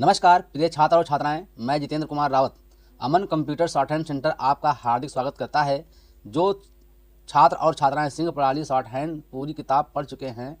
नमस्कार प्रिय छात्र और छात्राएं, मैं जितेंद्र कुमार रावत अमन कंप्यूटर शॉर्ट हैंड सेंटर आपका हार्दिक स्वागत करता है। जो छात्र और छात्राएं सिंह प्रणाली शॉर्ट हैंड पूरी किताब पढ़ चुके हैं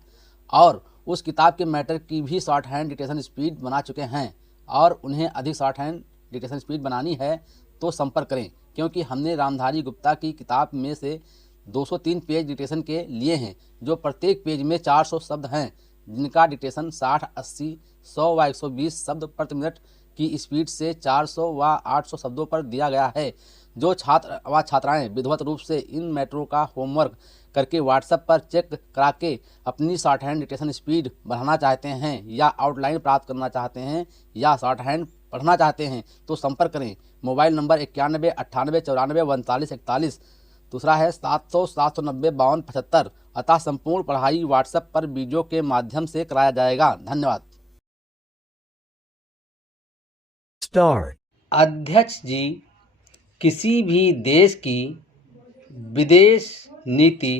और उस किताब के मैटर की भी शॉर्ट हैंड डिक्टेशन स्पीड बना चुके हैं और उन्हें अधिक शॉर्ट हैंड डिक्टेशन स्पीड बनानी है तो संपर्क करें, क्योंकि हमने रामधारी गुप्ता की किताब में से 203 पेज डिक्टेशन के लिए हैं, जो प्रत्येक पेज में 400 शब्द हैं, जिनका डिक्टेशन 60, 80, 100 व 120 शब्द प्रति मिनट की स्पीड से 400 व 800 शब्दों पर दिया गया है। जो छात्र व छात्राएं विधिवत रूप से इन मैटरों का होमवर्क करके व्हाट्सएप पर चेक करा के अपनी शॉर्ट हैंड डिक्टेशन स्पीड बढ़ाना चाहते हैं या आउटलाइन प्राप्त करना चाहते हैं या शॉर्ट हैंड पढ़ना चाहते हैं तो संपर्क करें। मोबाइल नंबर 91 98 94 39 41, दूसरा है 700 790 52 75। अतः संपूर्ण पढ़ाई व्हाट्सएप पर वीडियो के माध्यम से कराया जाएगा। धन्यवाद। अध्यक्ष जी, किसी भी देश की विदेश नीति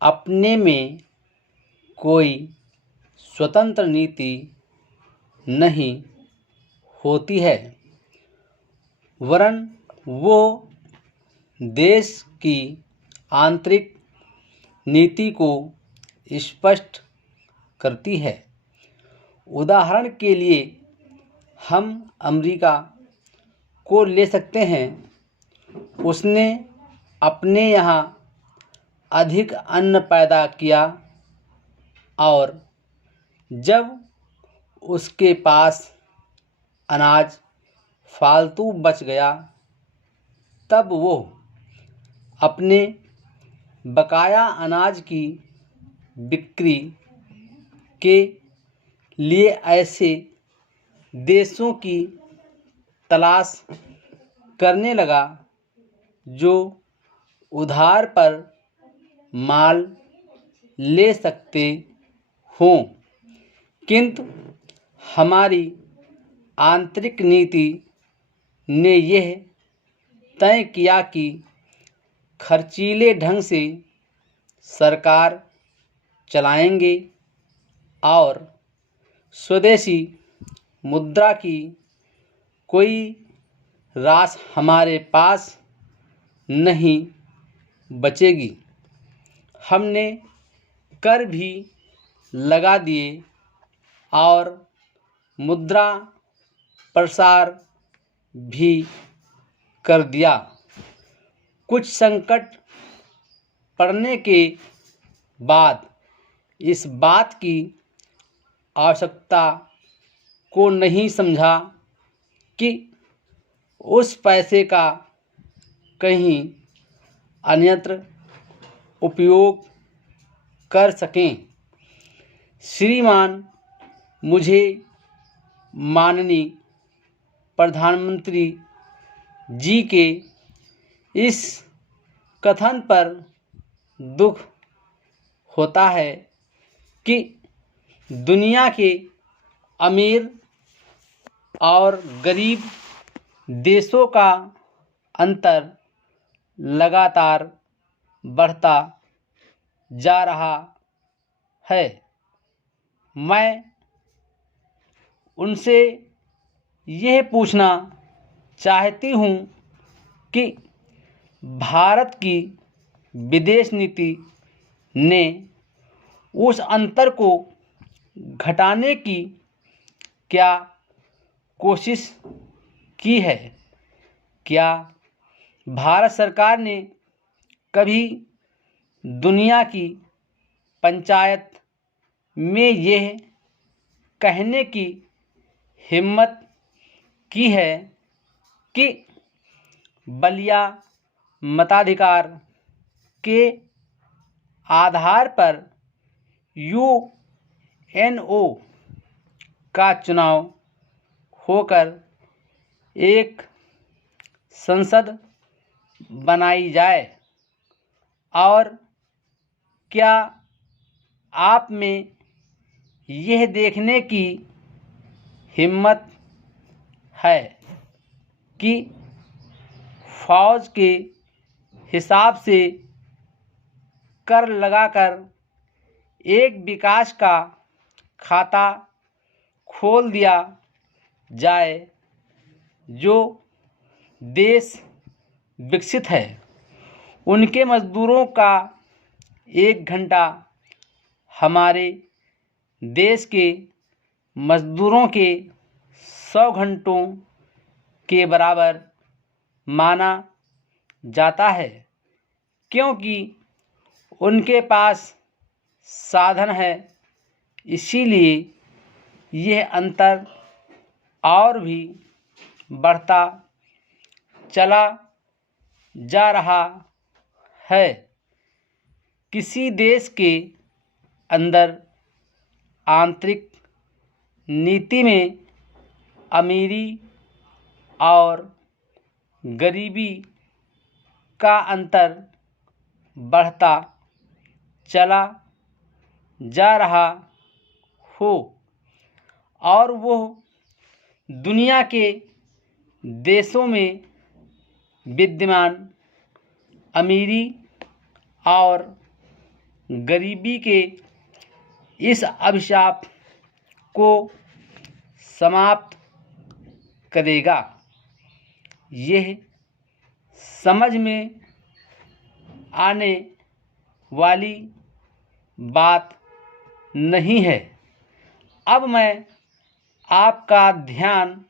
अपने में कोई स्वतंत्र नीति नहीं होती है, वरन वो देश की आंतरिक नीति को स्पष्ट करती है। उदाहरण के लिए हम अमेरिका को ले सकते हैं। उसने अपने यहाँ अधिक अन्न पैदा किया और जब उसके पास अनाज फालतू बच गया तब वो अपने बकाया अनाज की बिक्री के लिए ऐसे देशों की तलाश करने लगा जो उधार पर माल ले सकते हों। किंतु हमारी आंतरिक नीति ने यह तय किया कि खर्चीले ढंग से सरकार चलाएंगे और स्वदेशी मुद्रा की कोई राश हमारे पास नहीं बचेगी। हमने कर भी लगा दिए और मुद्रा प्रसार भी कर दिया। कुछ संकट पड़ने के बाद इस बात की आवश्यकता को नहीं समझा कि उस पैसे का कहीं अन्यत्र उपयोग कर सकें। श्रीमान, मुझे माननीय प्रधानमंत्री जी के इस कथन पर दुख होता है कि दुनिया के अमीर और गरीब देशों का अंतर लगातार बढ़ता जा रहा है। मैं उनसे यह पूछना चाहती हूँ कि भारत की विदेश नीति ने उस अंतर को घटाने की क्या कोशिश की है? क्या भारत सरकार ने कभी दुनिया की पंचायत में यह कहने की हिम्मत की है कि बलिया मताधिकार के आधार पर यूएनओ का चुनाव होकर एक संसद बनाई जाए? और क्या आप में यह देखने की हिम्मत है कि फौज के हिसाब से कर लगाकर एक विकास का खाता खोल दिया जाए। जो देश विकसित है उनके मज़दूरों का 1 घंटा हमारे देश के मज़दूरों के 100 घंटों के बराबर माना जाता है, क्योंकि उनके पास साधन है। इसीलिए यह अंतर और भी बढ़ता चला जा रहा है। किसी देश के अंदर आंतरिक नीति में अमीरी और गरीबी का अंतर बढ़ता चला जा रहा हो और वो दुनिया के देशों में विद्यमान अमीरी और गरीबी के इस अभिशाप को समाप्त करेगा। यह समझ में आने वाली बात नहीं है। अब मैं आपका ध्यान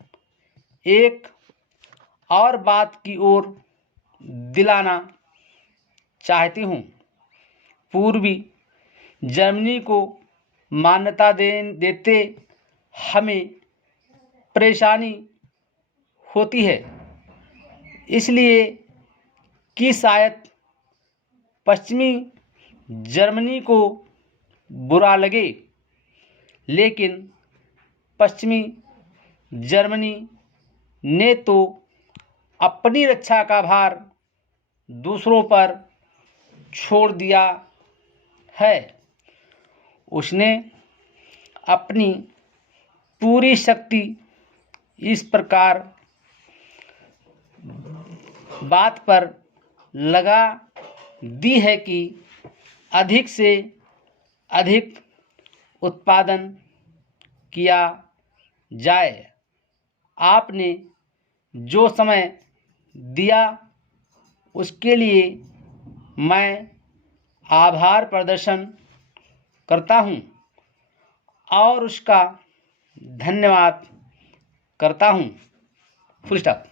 एक और बात की ओर दिलाना चाहती हूँ। पूर्वी जर्मनी को मान्यता देते हमें परेशानी होती है, इसलिए कि शायद पश्चिमी जर्मनी को बुरा लगे, लेकिन पश्चिमी जर्मनी ने तो अपनी रक्षा का भार दूसरों पर छोड़ दिया है। उसने अपनी पूरी शक्ति इस प्रकार बात पर लगा दी है कि अधिक से अधिक उत्पादन किया जाए। आपने जो समय दिया उसके लिए मैं आभार प्रदर्शन करता हूँ और उसका धन्यवाद करता हूँ। Full stop.